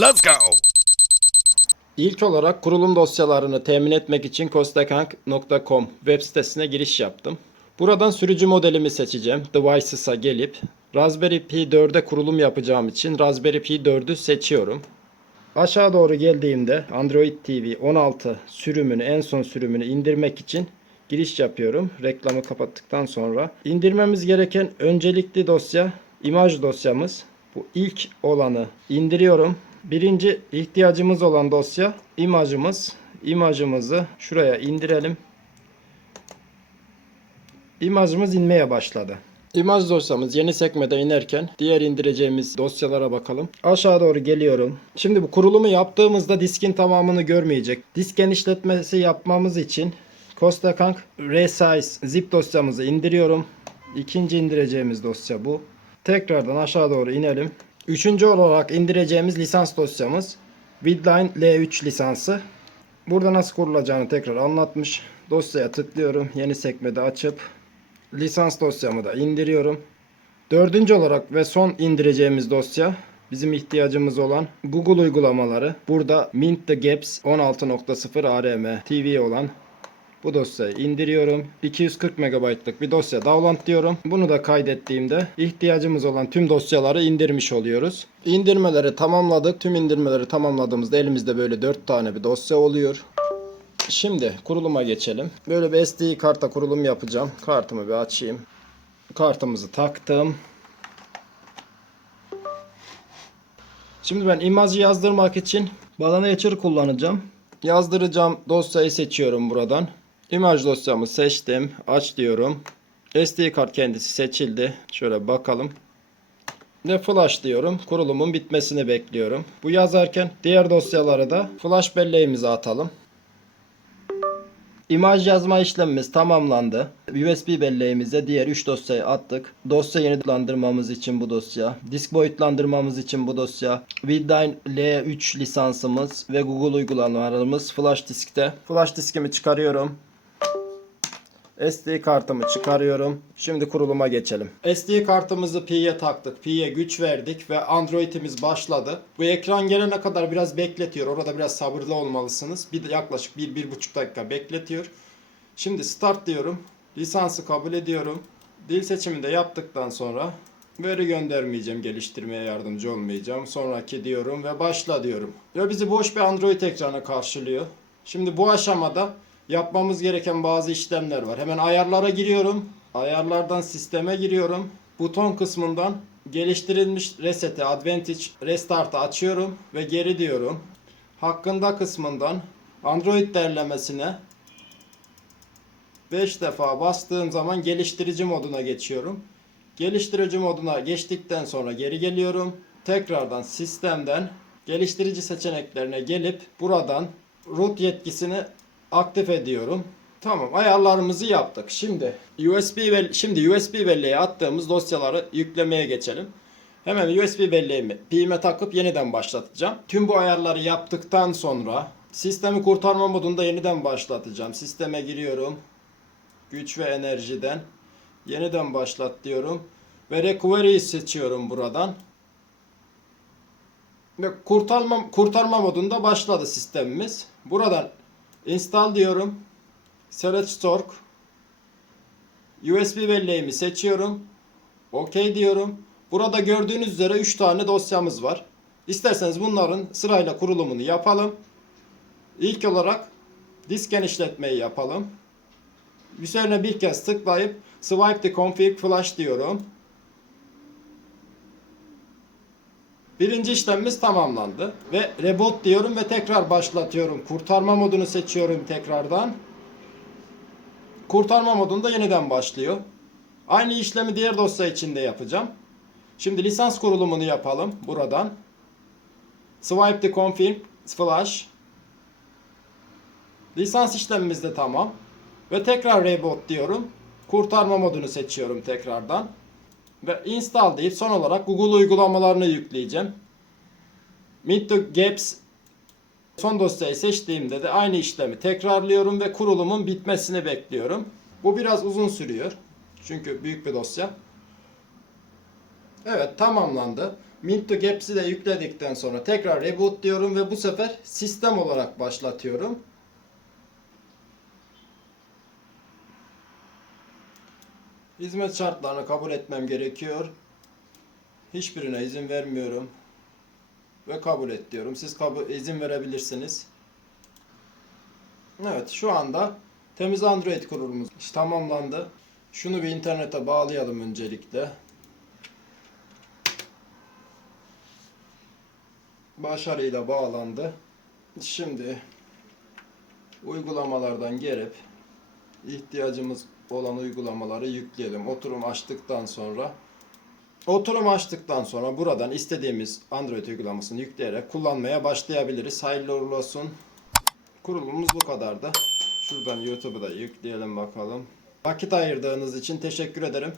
Let's go. İlk olarak kurulum dosyalarını temin etmek için costakank.com web sitesine giriş yaptım. Buradan sürücü modelimi seçeceğim. Devices'a gelip Raspberry Pi 4'e kurulum yapacağım için Raspberry Pi 4'ü seçiyorum. Aşağı doğru geldiğimde Android TV 16 sürümünü, en son sürümünü indirmek için giriş yapıyorum. Reklamı kapattıktan sonra. İndirmemiz gereken öncelikli dosya imaj dosyamız. Bu ilk olanı indiriyorum. Birinci ihtiyacımız olan dosya imajımız. İmajımızı şuraya indirelim. İmajımız inmeye başladı. İmaj dosyamız yeni sekmede inerken diğer indireceğimiz dosyalara bakalım. Aşağı doğru geliyorum. Şimdi bu kurulumu yaptığımızda diskin tamamını görmeyecek. Disk genişletmesi yapmamız için Costakank Resize zip dosyamızı indiriyorum. İkinci indireceğimiz dosya bu. Tekrardan aşağı doğru inelim. Üçüncü olarak indireceğimiz lisans dosyamız Widline L3 lisansı. Burada nasıl kurulacağını tekrar anlatmış. Dosyaya tıklıyorum. Yeni sekmede açıp lisans dosyamı da indiriyorum. Dördüncü olarak ve son indireceğimiz dosya bizim ihtiyacımız olan Google uygulamaları. Burada Mint the Gaps 16.0 ARM TV olan bu dosyayı indiriyorum. 240 MB'lık bir dosya download diyorum. Bunu da kaydettiğimde ihtiyacımız olan tüm dosyaları indirmiş oluyoruz. İndirmeleri tamamladık. Tüm indirmeleri tamamladığımızda elimizde böyle 4 tane bir dosya oluyor. Şimdi kuruluma geçelim. Böyle bir SD karta kurulum yapacağım. Kartımı bir açayım. Kartımızı taktım. Şimdi ben imajı yazdırmak için Balayaçır kullanacağım. Yazdıracağım dosyayı seçiyorum buradan. İmaj dosyamı seçtim. Aç diyorum. SD kart kendisi seçildi. Şöyle bakalım. Ve flash diyorum. Kurulumun bitmesini bekliyorum. Bu yazarken diğer dosyalara da flash belleğimizi atalım. İmaj yazma işlemimiz tamamlandı. USB belleğimize diğer 3 dosyayı attık. Dosya yenilandırmamız için bu dosya. Disk boyutlandırmamız için bu dosya. Widline L3 lisansımız ve Google uygulamalarımız flash diskte. Flash diskimi çıkarıyorum. SD kartımı çıkarıyorum. Şimdi kuruluma geçelim. SD kartımızı Pi'ye taktık. Pi'ye güç verdik ve Android'imiz başladı. Bu ekran gelene kadar biraz bekletiyor. Orada biraz sabırlı olmalısınız. Yaklaşık 1-1,5 dakika bekletiyor. Şimdi start diyorum. Lisansı kabul ediyorum. Dil seçimini de yaptıktan sonra veri göndermeyeceğim. Geliştirmeye yardımcı olmayacağım. Sonraki diyorum ve başla diyorum. Ve bizi boş bir Android ekranı karşılıyor. Şimdi bu aşamada yapmamız gereken bazı işlemler var. Hemen ayarlara giriyorum. Ayarlardan sisteme giriyorum. Buton kısmından geliştirilmiş reseti, Advantage Restart'ı açıyorum ve geri diyorum. Hakkında kısmından Android derlemesine 5 defa bastığım zaman geliştirici moduna geçiyorum. Geliştirici moduna geçtikten sonra geri geliyorum. Tekrardan sistemden geliştirici seçeneklerine gelip buradan root yetkisini aktif ediyorum. Tamam, ayarlarımızı yaptık. Şimdi USB belleğe attığımız dosyaları yüklemeye geçelim. Hemen USB belleğimi Pi'me takıp yeniden başlatacağım. Tüm bu ayarları yaptıktan sonra sistemi kurtarma modunda yeniden başlatacağım. Sisteme giriyorum. Güç ve enerjiden yeniden başlat diyorum ve recovery'yi seçiyorum buradan. Ve kurtarma modunda başladı sistemimiz. Buradan install diyorum. Select Torque. USB belleğimi seçiyorum. OK diyorum. Burada gördüğünüz üzere 3 tane dosyamız var. İsterseniz bunların sırayla kurulumunu yapalım. İlk olarak disk genişletmeyi yapalım. Üzerine bir kez tıklayıp Swipe the Config Flash diyorum. Birinci işlemimiz tamamlandı. Ve Reboot diyorum ve tekrar başlatıyorum. Kurtarma modunu seçiyorum tekrardan. Kurtarma modunda yeniden başlıyor. Aynı işlemi diğer dosya içinde yapacağım. Şimdi lisans kurulumunu yapalım buradan. Swipe the Config Flash. Lisans işlemimiz de tamam. Ve tekrar Reboot diyorum. Kurtarma modunu seçiyorum tekrardan. Ve install deyip son olarak Google uygulamalarını yükleyeceğim. Mint the Gaps son dosyayı seçtiğimde de aynı işlemi tekrarlıyorum ve kurulumun bitmesini bekliyorum. Bu biraz uzun sürüyor. Çünkü büyük bir dosya. Evet, tamamlandı. Mint to Gaps'i de yükledikten sonra tekrar reboot diyorum ve bu sefer sistem olarak başlatıyorum. Hizmet şartlarını kabul etmem gerekiyor. Hiçbirine izin vermiyorum. Ve kabul et diyorum. Siz izin verebilirsiniz. Evet, şu anda temiz Android kurulumuz tamamlandı. Şunu bir internete bağlayalım öncelikle. Başarıyla bağlandı. Şimdi uygulamalardan gelip ihtiyacımız olan uygulamaları yükleyelim. Oturum açtıktan sonra buradan istediğimiz Android uygulamasını yükleyerek kullanmaya başlayabiliriz. Hayırlı uğurlu olsun. Kurulumumuz bu kadardı. Şuradan YouTube'u da yükleyelim bakalım. Vakit ayırdığınız için teşekkür ederim.